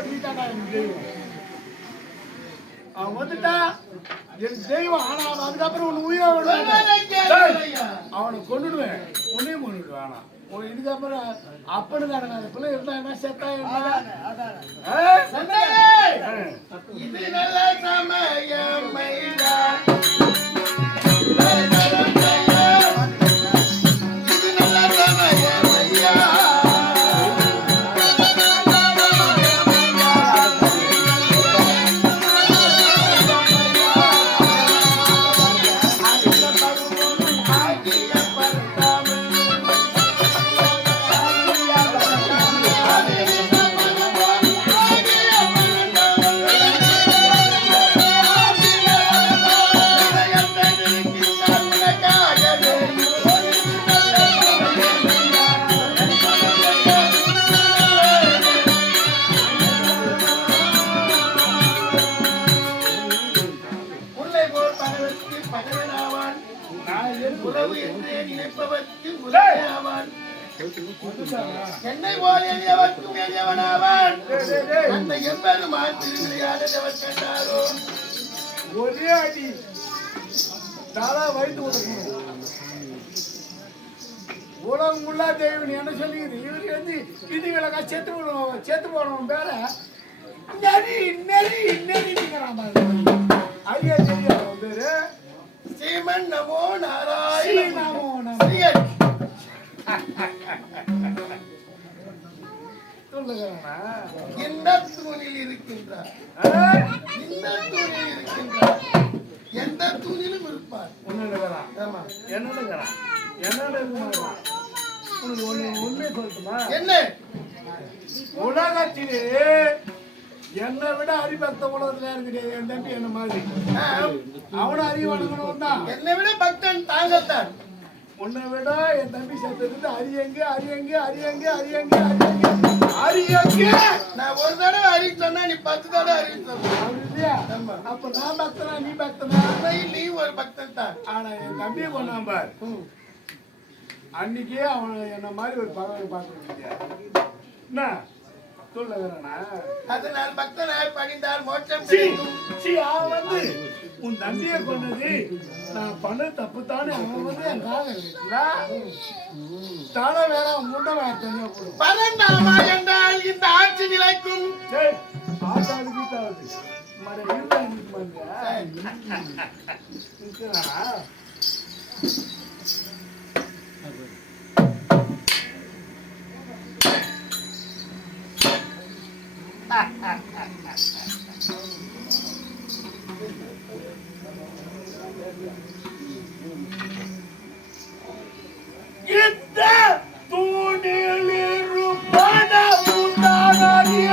அப்ப நீ தாண்டா எனக்கு தெய்வம். அவன் வந்துட்டா என் தெய்வம். ஆனா அவன் அதுக்கப்புறம் உன் உயிரை அவனை கொண்டுடுவேன். உன்னையும் கொண்டுடுவேன். ஆனா இதுக்கப்புறம் அப்பனுக்காரங்க அந்த பிள்ளை இருந்தா என்ன செத்தா இது நல்ல சமயம் என்னை போல் எளியவர்க்கும் எளியவனாவான். அந்த எம்பெருமான் திருவிளையாடவர் கண்டாரோ ஒரே அடி தாரா வைத்து கொடுக்கணும். உலகம் உள்ளா தெய்வன் என்ன சொல்லிக்குது? இவருக்கு வந்து விதிவிலக்கா செத்து போனவன் பேர நெறி நெறி நெறிங்கிறான். ஐயா தெரியும் அவன் பேரு ஸ்ரீமன் நமோ நாராயண நமோ இந்த தூணில் இருக்கின்றார். இந்த தூணில் இருக்கின்றார். எந்த தூணிலும் இருப்பார். ஆமா என்னன்னு உண்மையை சொல்லட்டுமா? என்ன உலகத்திலே என்னை விட அறிபக்த உலகத்துல இருக்குது என் தம்பி. என்ன மாதிரி அவனும் அறிவானுங்கன்னு தான். என்னை விட பக்தன் தாங்கத்தான். உன்னை விட என் தம்பி சேர்த்தது அரியங்க அரியங்க அரியங்க அரியங்க அரியங்க அரியங்க. நான் ஒரு தடவை அறிவு சொன்னா நீ 10 தடவை அறிவு சொன்ன இல்லையா? அப்ப நான் பக்தனா நீ பக்தனா? நீ ஒரு பக்தன் தான். ஆனா என் தம்பியை கொண்டான் பார். அன்னைக்கே அவன் என்ன மாதிரி ஒரு பறவை பார்த்துருக்க என்ன சொல்லுகிறேன்னா, அதனால் பக்தனாய் பணிந்தால் மோட்சம். அவன் வந்து உன் தம்பியை கொண்டது நான் பண்ண தப்பு தானே. அவன் வந்து என் காலம் தலை வேற முண்டை தனியா போடும். பரந்தாமா என்றால் இந்த ஆட்சி நிலைக்கும். ஆட்டாடு வீட்டாவது இந்த தூணிலிரும் பணமுண்டாகிய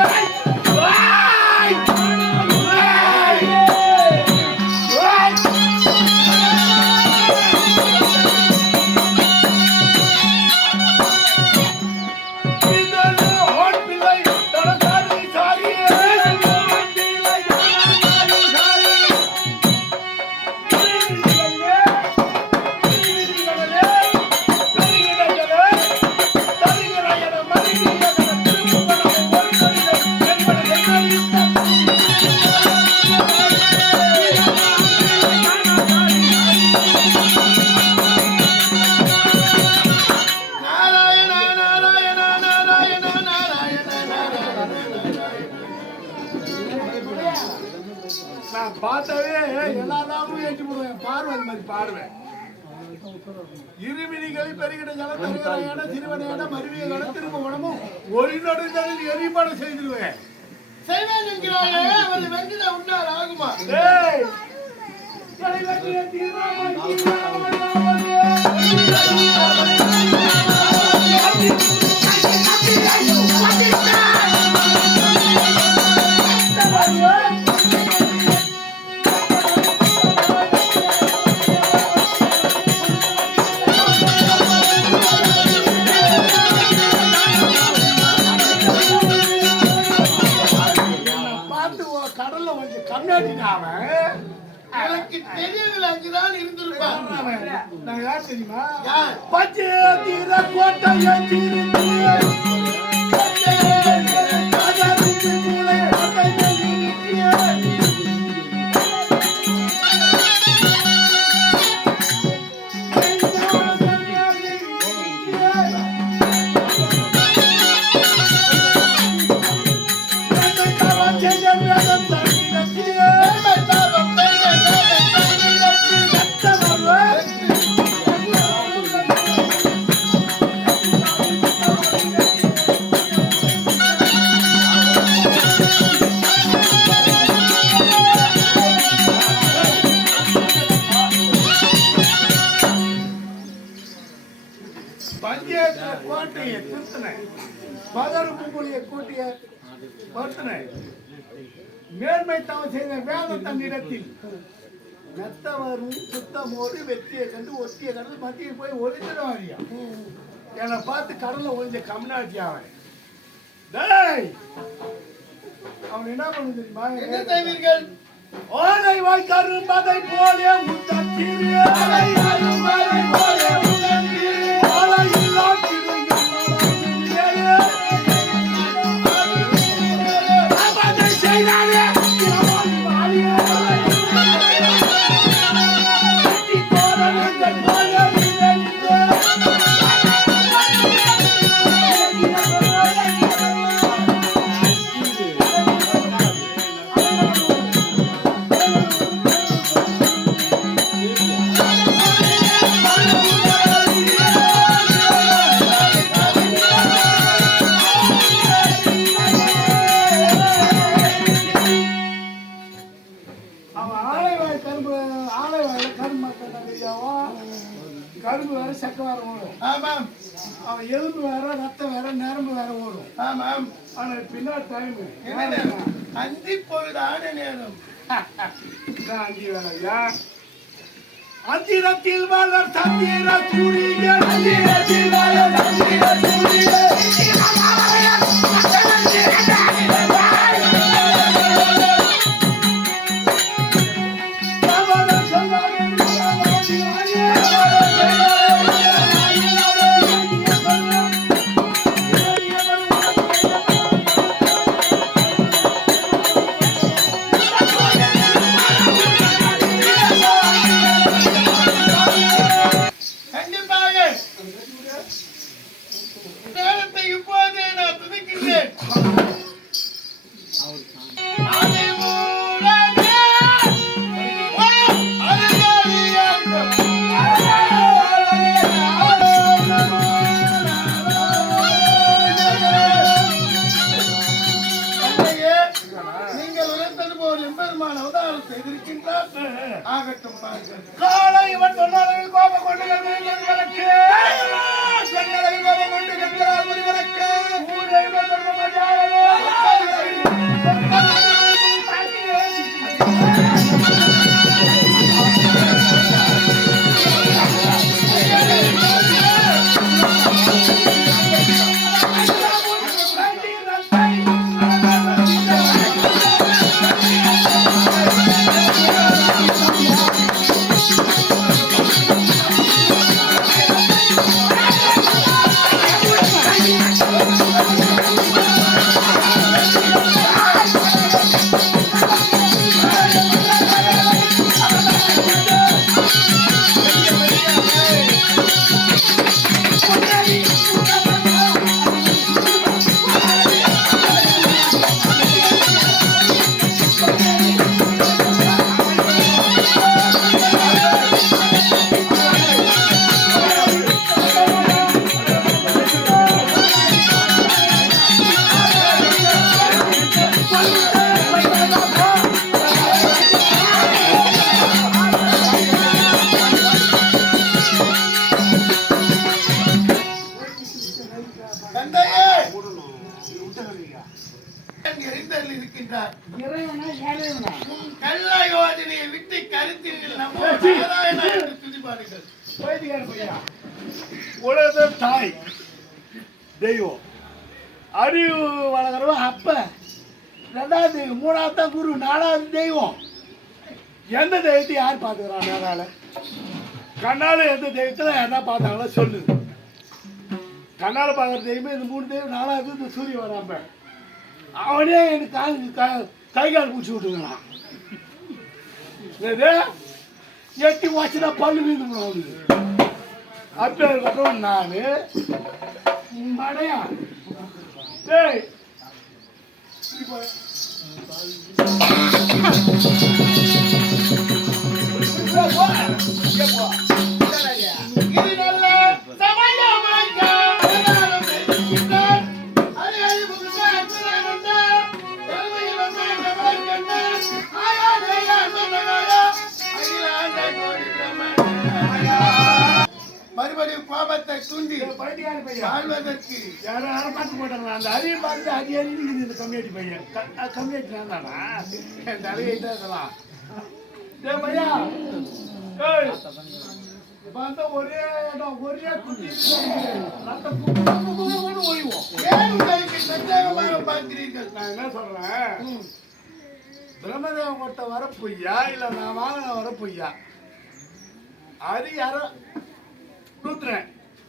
பார்த்தாவே எல்லாரும் ஏற்றி போடுவேன். பார்வை மாதிரி பார்வை இருமினிகளை பெருகிட ஜலத்தரையான திருவனையான மருவியமான திரும்ப குணமும் ஒரு நடுதலில் எரிபாடு செய்திருவேன். செய்வேன் என்கிறாயே, அவர் வெங்கிட உண்டார் ஆகுமா? கடல்ல வந்து கண்ணாடினாம எனக்கு தெரியவில்லை. அங்குதான் இருந்திருப்பான். நான் யார் தெரியுமா? பச்சை தீர கோட்டையை தீர்த்து கரும்புலியை கூட்டிய வருத்தனை மேன்மை தவம் செய்த வேத தன்னிடத்தில் மெத்தவரும் சுத்தமோடு வெற்றியை கண்டு ஒத்திய கடல் மத்தியில் போய் ஒளிஞ்சிடுவாரியா. என்னை பார்த்து கடல்ல ஒளிஞ்ச கம்னாட்சி அவன். டேய் அவன் என்ன பண்ண தெரியுமா? என்ன செய்வீர்கள்? ஓலை வாய் கரும்பதை போலே முத்தீரே கரும்பு வேற சக்க வேற ஓடும். ஆமாம். அவன் எலும்பு வேற ரத்தம் வேற நரம்பு வேற ஓடும். ஆமாம். ஆனா பின்னாடி டைம் அந்தி பொழுது ஆன நேரம் அந்தி வேலையா அந்திரத்தில் வளர் சந்திர சூரியன் அந்திரத்தில் வளர் சந்திர சூரியன் காலை இவன் சொன்னார்கள் கோபம் கொண்டு வழக்கு கோபம் கொண்டு வழக்கு விட்டு கருத்தில் உலக தாய் தெய்வம் அறிவு வளர்க்குறவன் அப்ப ரெண்டாவது தெய்வம் மூணாவது தான் குரு நாலாவது தெய்வம். எந்த தெய்வத்தை யார் பார்த்துக்கிறான் நேரால கண்ணால எந்த தெய்வத்தில் என்ன பார்த்தாங்களோ சொல்லு. கண்ணால பார்க்குற தெய்வமே இந்த மூணு தெய்வம் நாலாவது இந்த சூரியன் வராம அவனே எனக்கு கை கால் பிடிச்சி விட்டுக்கிறான். எட்டி வாச்சுனா பல்லு வீந்து அவனுக்கு அப்ப இருக்கட்டும். நானு மடையா டேய் இது நல்ல மறுபடியும் கோபத்தை தூண்டி பைத்தியக்கார பையன் வாழ்வதற்கு யாரும் யாரும் பார்த்து போட்டாங்க அந்த அரியை பார்த்து அடி அடிக்குது இந்த கம்யூனிட்டி பையன் கம்யூனிட்டி நான் தானா என் தலையை இதெல்லாம் பையா ஏய் வந்த ஒரே இடம் ஒரே குட்டி ஓய்வோம் ஏன் உங்களுக்கு சந்தேகமாக பார்க்கிறீர்கள்? நான் என்ன சொல்றேன் பிரம்மதேவன் கொடுத்த வர பொய்யா இல்ல நான் வாங்கின வர பொய்யா அது யாரோ நூத்துறேன்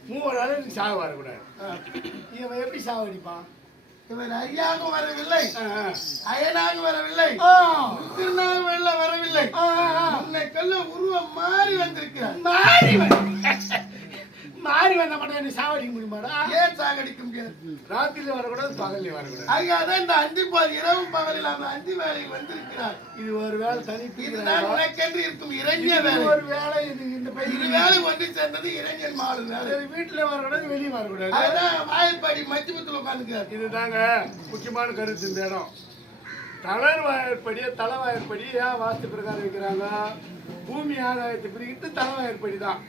3 நாள் எனக்கு சாவு வரக்கூடாது இவன் எப்படி சாவு அடிப்பான் இவர் ஐயாக வரவில்லை, அயனாக வரவில்லை, திருநாக வரவில்லை. உன்னை கல்ல உருவம் மாறி வந்திருக்கிறார். மாறி வந்த மட்டும் என்ன சாவடிக்க முடியுமாடா? ஏன் சாகடிக்க முடியாது? ராத்திரில வரக்கூடாது, பகல்ல வரக்கூடாது. அதான் இந்த அந்தி போல் இரவு பகலில் அவன் அந்தி வேலைக்கு வந்திருக்கிறார். இது ஒரு வேலை தனி. இதுதான் உனக்கென்று இருக்கும் இளைஞர் வேலை. ஒரு வேலை இது. இந்த இது வேலை ஒன்று சேர்ந்தது இளைஞர் மாடு வேலை. வீட்டுல வரக்கூடாது, வெளியே வரக்கூடாது. அதான் வாய்ப்பாடி மத்தியத்தில் உட்காந்துக்கிறார். இதுதாங்க முக்கியமான கருத்து இந்த இடம். தளர் வாயற்படி தலை வாயற்படி ஏன் வாஸ்து பிரகாரம் வைக்கிறாங்க? பூமி ஆதாயத்தை பிரிக்கிட்டு தலை வாயற்படி தான்.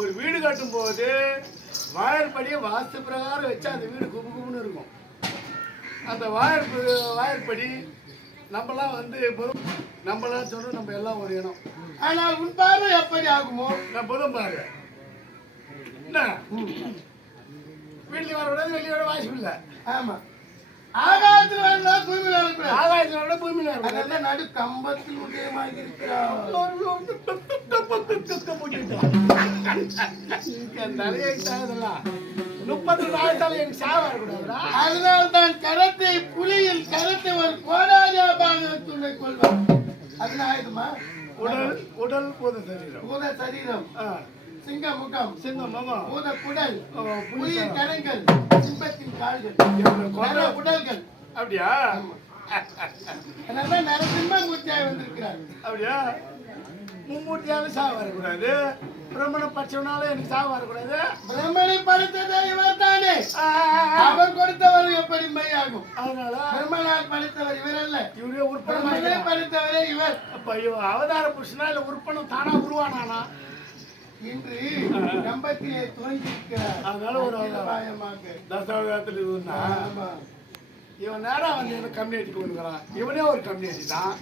ஒரு வீடு கட்டும் போது வாயற்படியை வாஸ்து பிரகாரம் வச்சா அந்த வீடு குபு குபுன்னு இருக்கும். அந்த வாயற்படி நம்மளாம் நம்மளாம் சொல்றோம், நம்ம எல்லாம் ஒரு இனம். ஆனால் உன் பார்வை எப்படி ஆகுமோ? நான் புதம் பாரு என்ன வீட்டுல வரக்கூடாது, வெளியே வர வாய்ப்பு இல்லை. ஆமா, ஆகாயத்தில் வரா பூமியில் வரக்கூடாது. ஆகாயத்தில் வர பூமியில வரக்கூடாது. நடு கம்பத்தில் உதயமாக இருக்கிறார். அதனால் தான் கரத்தை புலியில் கரத்தை ஒரு கோடாரியாக துணை கொள்வார். அது ஆயுதமா? உடல் பூத சரீரம். பூத சரீரம், சிங்க முகம், பூத குடல், புலியின் கரங்கள், சிம்பத்தின் கால்கள், உடல்கள். அப்படியா? நரசிம்மூர்த்தியாக வந்திருக்கிறார். அப்படியா? மும்மூர்த்தியாலும் சாவு வரக்கூடாது, பிரம்மனை பச்சவனாலும் எனக்கு சாவு வரக்கூடாது. பிரம்மனை படைத்ததே இவர் தானே, அவர் கொடுத்தவர் எப்படி மையாகும்? அதனால பிரம்மனால் படைத்தவர் இவர் அல்ல, இவரே பிரம்மனை படைத்தவரே இவர். அப்ப அவதார புருஷனா இல்ல உற்பனம் தானா உருவானானா? இன்று கம்பத்திலே துவங்கியிருக்கிறார். அதனால ஒரு தசாவதாரத்தில் இருந்தா இவன் நேரம் வந்து என்ன கம்யூனிட்டி கொண்டுக்கிறான். இவனே ஒரு கம்யூனிட்டி தான்.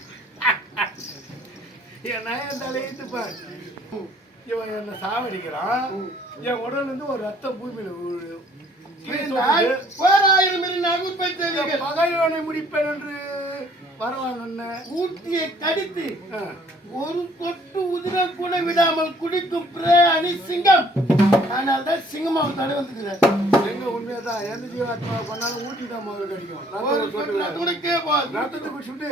என் நயம் தலையிட்டுப்பார். இவன் என்ன சாவடிக்கிறான். என் உடல் இருந்து ஒரு ரத்தம் பூமியில பகைவனை முடிப்பேன் என்று வரவான். ஊட்டியை கடித்து ஒரு தொட்டு உதிர கூட விடாமல் குடிக்கும் பிரே சிங்கம். ஆனால் தான் சிங்கமாக தடை வந்துக்கிறார். எங்க உண்மையதான் எந்த ஜீவாத்மா பண்ணாலும் ஊட்டி தான் முதல்ல கிடைக்கும். ரத்தத்தை குடிச்சுட்டு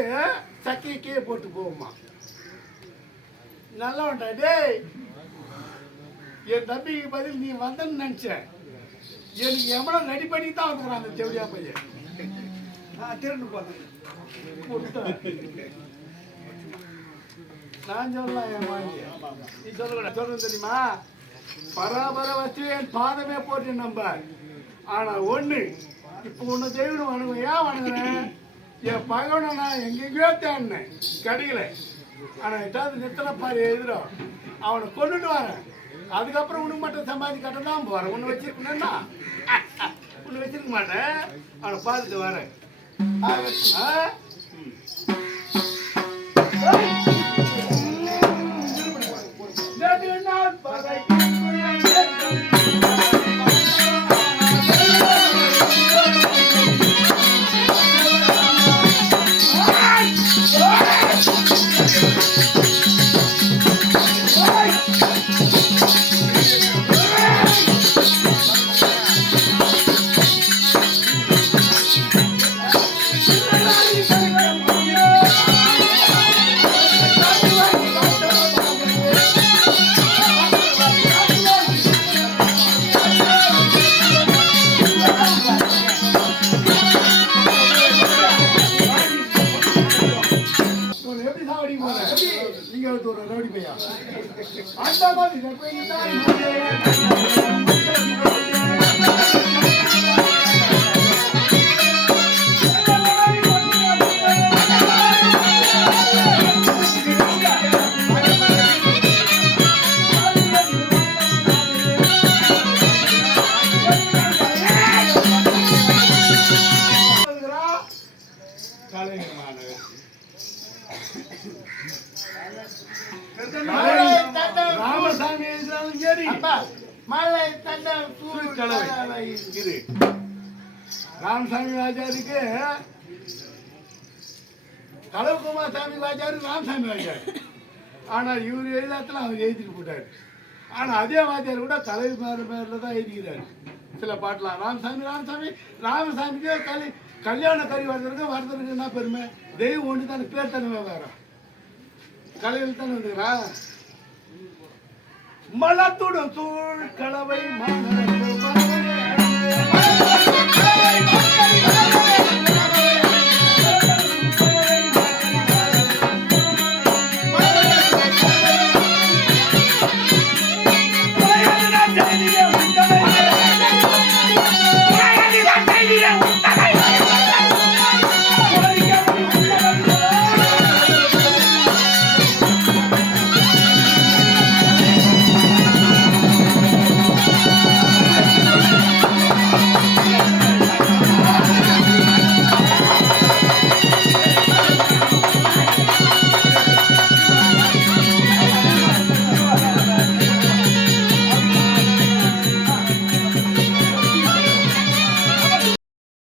சக்கையை கீழே போட்டு போகுமா. நல்லவன்டா டேய். என் தம்பிக்கு பதில் நீ வந்தன்னு நினைச்சேன். எனக்கு எவ்வளவு ரெடி பண்ணி தான் வந்துக்கிறான் அந்த தேவடியா பையன். திருண்டு போனேன். நான் சொல்லலாம் என் வாங்கி. நீ சொல்லக்கூடாது. சொல்றது தெரியுமா? பராபர வச்சு என் பாதமே போட்டு நம்ப. ஆனா ஒண்ணு, இப்ப உன்னை தெய்வம் வணங்குவேன். ஏன் வணங்குறேன்? என் பகவனை நான் எங்கெங்கயோ தேடினேன், கிடைக்கல. ஆனா எட்டாவது நித்தனை பாரு எழுதுறோம், அவனை கொண்டுட்டு வரேன். அதுக்கப்புறம் உனக்கு மட்டும் சம்பாதி கட்ட தான் போறேன். உன்னை வச்சிருக்கணும்னா உன்னை வச்சிருக்க மாட்டேன். அவனை பார்த்துட்டு வரேன். கலைஞர் மலை தண்டம் ராமசாமி எழுதினாலும் சரி அப்பா மலை தண்டம் சூழ் கலவை. கலவை. இரு ராமசாமி வாஜாருக்கு கலவுகுமார் சாமி வாஜாரு ராமசாமி வாஜாரு ஆனால் இவர் எழுதாத்துல அவர் எழுதிட்டு போட்டார் ஆனால் அதே வாத்தியார் கூட கலை மேல தான் எழுதிக்கிறார் சில பாட்டெலாம் ராமசாமிக்கே கல்யாண கறி வரதற்கு என்ன பெருமை தெய்வம் ஒன்று தானே பேர் தானே வேற கலையில் தானே வந்துக்கிறா மலத்துடன் சூழ் கலவை மலர்